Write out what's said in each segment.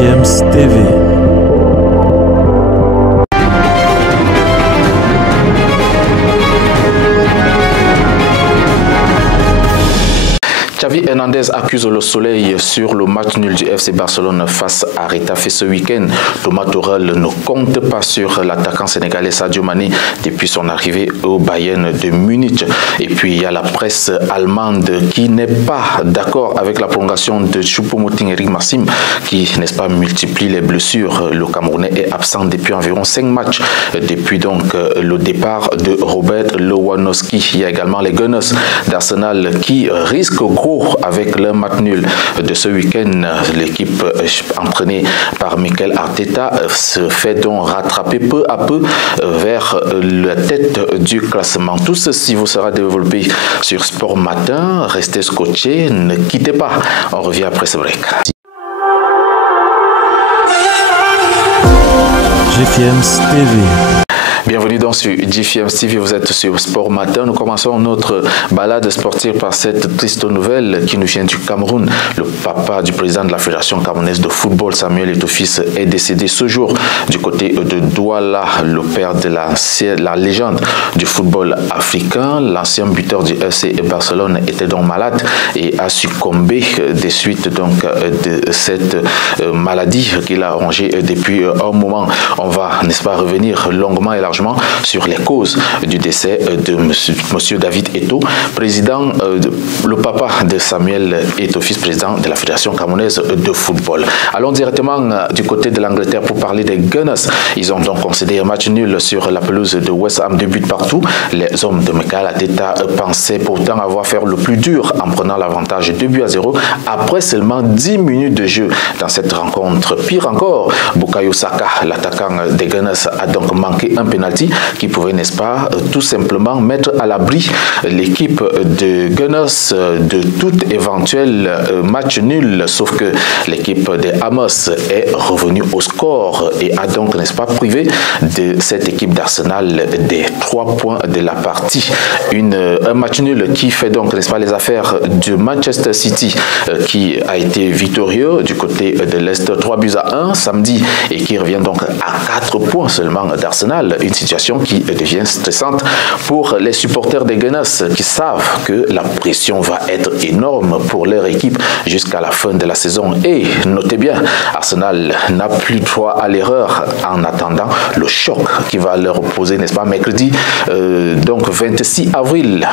GFM's TV. Xavi Hernandez accuse le Soleil sur le match nul du FC Barcelone face à Retafe ce week-end. Thomas Tuchel ne compte pas sur l'attaquant sénégalais Sadio Mané depuis son arrivée au Bayern de Munich. Et puis il y a la presse allemande qui n'est pas d'accord avec la prolongation de Choupo-Moting Eric Maxim qui, n'est-ce pas, multiplie les blessures. Le Camerounais est absent depuis environ 5 matchs depuis donc le départ de Robert Lewandowski. Il y a également les Gunners d'Arsenal qui risquent gros avec le match nul de ce week-end. L'équipe entraînée par Mikel Arteta se fait donc rattraper peu à peu vers la tête du classement. Tout ceci vous sera développé sur Sport Matin. Restez scotchés, ne quittez pas. On revient après ce break. GFM's TV. Bienvenue donc sur GFM's TV, vous êtes sur Sport Matin. Nous commençons notre balade sportive par cette triste nouvelle qui nous vient du Cameroun. Le papa du président de la Fédération camerounaise de football, Samuel Eto'o-Fils, est décédé ce jour du côté de Douala. Le père de la légende du football africain, l'ancien buteur du FC Barcelone, était donc malade et a succombé des suites donc de cette maladie qu'il a rongée depuis un moment. On va, n'est-ce pas, revenir longuement et largement sur les causes du décès de monsieur David Eto'o, président, le papa de Samuel Eto'o-Fils, président de la Fédération camerounaise de football. Allons directement du côté de l'Angleterre pour parler des Gunners. Ils ont donc concédé un match nul sur la pelouse de West Ham, 2 buts partout. Les hommes de Mikel Arteta pensaient pourtant avoir fait le plus dur en prenant l'avantage 2-0 après seulement 10 minutes de jeu dans cette rencontre. Pire encore, Bukayo Saka, l'attaquant des Gunners, a donc manqué un penalty qui pouvait, n'est-ce pas, tout simplement mettre à l'abri l'équipe de Gunners de tout éventuel match nul, sauf que l'équipe des Hammers est revenue au score et a donc, n'est-ce pas, privé de cette équipe d'Arsenal des 3 points de la partie. Un match nul qui fait donc, n'est-ce pas, les affaires de Manchester City qui a été victorieux du côté de l'Est 3-1 samedi et qui revient donc à 4 points seulement d'Arsenal. Une situation qui devient stressante pour les supporters des Gunners qui savent que la pression va être énorme pour leur équipe jusqu'à la fin de la saison. Et notez bien, Arsenal n'a plus droit à l'erreur en attendant le choc qui va leur opposer, n'est-ce pas, mercredi, donc 26 avril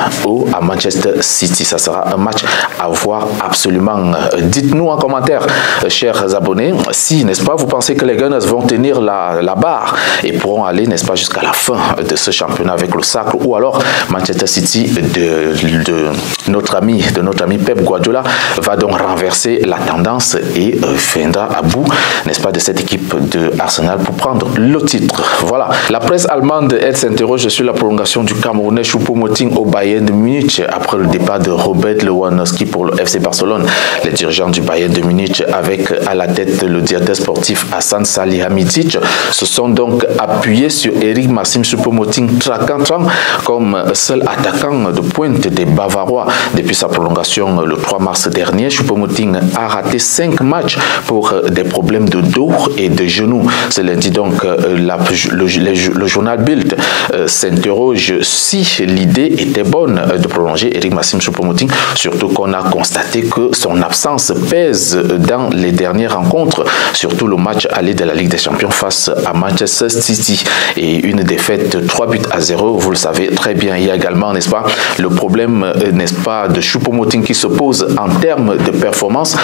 à Manchester City. Ça sera un match à voir absolument. Dites-nous en commentaire, chers abonnés, si, n'est-ce pas, vous pensez que les Gunners vont tenir la barre et pourront aller, n'est-ce pas, jusqu'à la fin de ce championnat avec le sacre, ou alors Manchester City de notre ami Pep Guardiola va donc renverser la tendance et viendra à bout, n'est-ce pas, de cette équipe de Arsenal pour prendre le titre. Voilà. La presse allemande, elle s'interroge sur la prolongation du Camerounais Choupo-Moting au Bayern de Munich après le départ de Robert Lewandowski pour le FC Barcelone. Les dirigeants du Bayern de Munich, avec à la tête le directeur sportif Hassan Salihamidzic, se sont donc appuyés sur Eric Maxim Choupo-Moting traquant comme seul attaquant de pointe des Bavarois. Depuis sa prolongation le 3 mars dernier, Choupo-Moting a raté 5 matchs pour des problèmes de dos et de genoux. Ce lundi donc, le journal Bild s'interroge si l'idée était bonne de prolonger Eric Maxim Choupo-Moting, surtout qu'on a constaté que son absence pèse dans les dernières rencontres, surtout le match aller de la Ligue des Champions face à Manchester City. Et une défaite 3-0, vous le savez très bien. Il y a également, n'est-ce pas, le problème, n'est-ce pas, de Choupo-Moting qui se pose en termes de performance,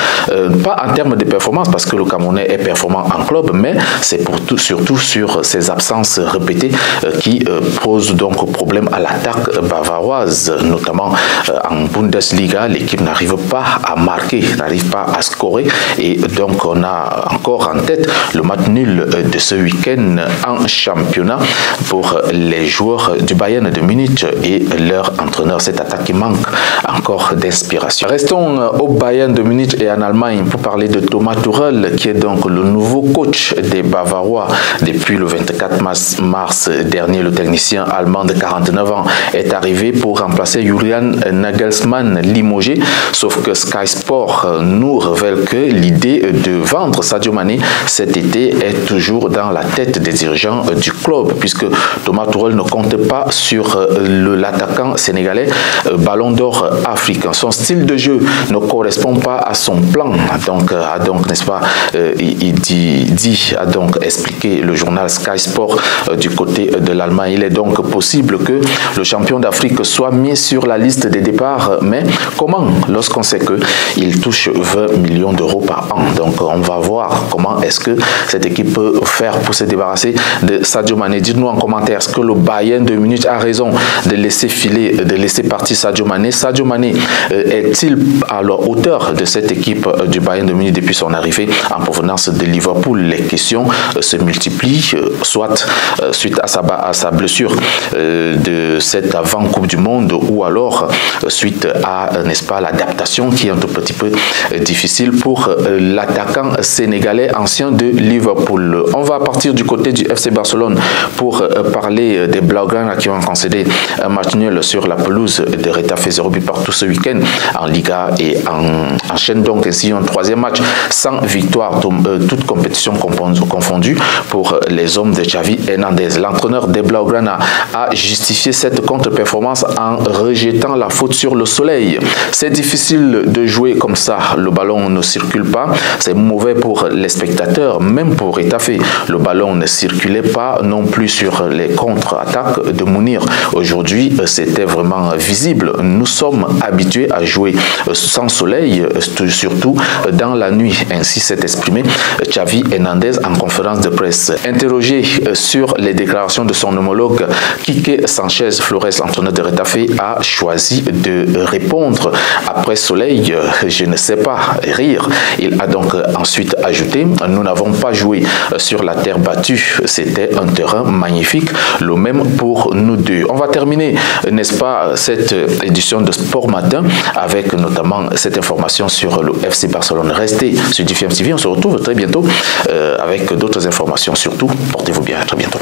pas en termes de performance parce que le Camerounais est performant en club, mais c'est surtout sur ses absences répétées qui posent donc problème à l'attaque bavaroise, notamment en Bundesliga. L'équipe n'arrive pas à marquer, n'arrive pas à scorer, et donc on a encore en tête le match nul de ce week-end en championnat pour les joueurs du Bayern de Munich et leur entraîneur. Cette attaque qui manque encore d'inspiration. Restons au Bayern de Munich et en Allemagne pour parler de Thomas Tuchel, qui est donc le nouveau coach des Bavarois depuis le 24 mars dernier. Le technicien allemand de 49 ans est arrivé pour remplacer Julian Nagelsmann limogé, sauf que Sky Sport nous révèle que l'idée de vendre Sadio Mané cet été est toujours dans la tête des dirigeants du club, puisque Thomas Tuchel ne compte pas sur l'attaquant sénégalais ballon d'or africain. Son style de jeu ne correspond pas à son plan, donc n'est-ce pas, a donc expliqué le journal Sky Sport du côté de l'Allemagne. Il est donc possible que le champion d'Afrique soit mis sur la liste des départs, mais comment, lorsqu'on sait qu'il touche 20 millions d'euros par an? Donc on va voir comment est-ce que cette équipe peut faire pour se débarrasser de Sadio Mané. Dites-nous en commentaire, est-ce que le Bayern de Munich a raison de laisser filer, de laisser partir Sadio Mané? Sadio Mané est-il à la hauteur de cette équipe du Bayern de Munich depuis son arrivée en provenance de Liverpool? Les questions se multiplient, soit suite à sa blessure de cette avant-Coupe du Monde, ou alors suite à, n'est-ce pas, l'adaptation qui est un tout petit peu difficile pour l'attaquant sénégalais ancien de Liverpool. On va partir du côté du FC Barcelone pour parler des Blaugrana qui ont concédé un match nul sur la pelouse de Retafe 0 but partout ce week-end en Liga et enchaîne donc ainsi un troisième match sans victoire, toute compétition confondue pour les hommes de Xavi Hernandez. L'entraîneur des Blaugrana a justifié cette contre-performance en rejetant la faute sur le soleil. C'est difficile de jouer comme ça, le ballon ne circule pas, c'est mauvais pour les spectateurs, même pour Retafe. Le ballon ne circulait pas non plus sur les contre-attaques de Mounir. Aujourd'hui, c'était vraiment visible. Nous sommes habitués à jouer sans soleil, surtout dans la nuit. Ainsi s'est exprimé Xavi Hernandez en conférence de presse. Interrogé sur les déclarations de son homologue Quique Sanchez Flores, l'entraîneur de Retafe, a choisi de répondre après soleil, je ne sais pas, rire. Il a donc ensuite ajouté: nous n'avons pas joué sur la terre battue, c'était un terrain magnifique, le même pour nous deux. On va terminer, n'est-ce pas, cette édition de Sport Matin avec notamment cette information sur le FC Barcelone. Restez sur DFM TV, on se retrouve très bientôt avec d'autres informations. Surtout, portez-vous bien, à très bientôt.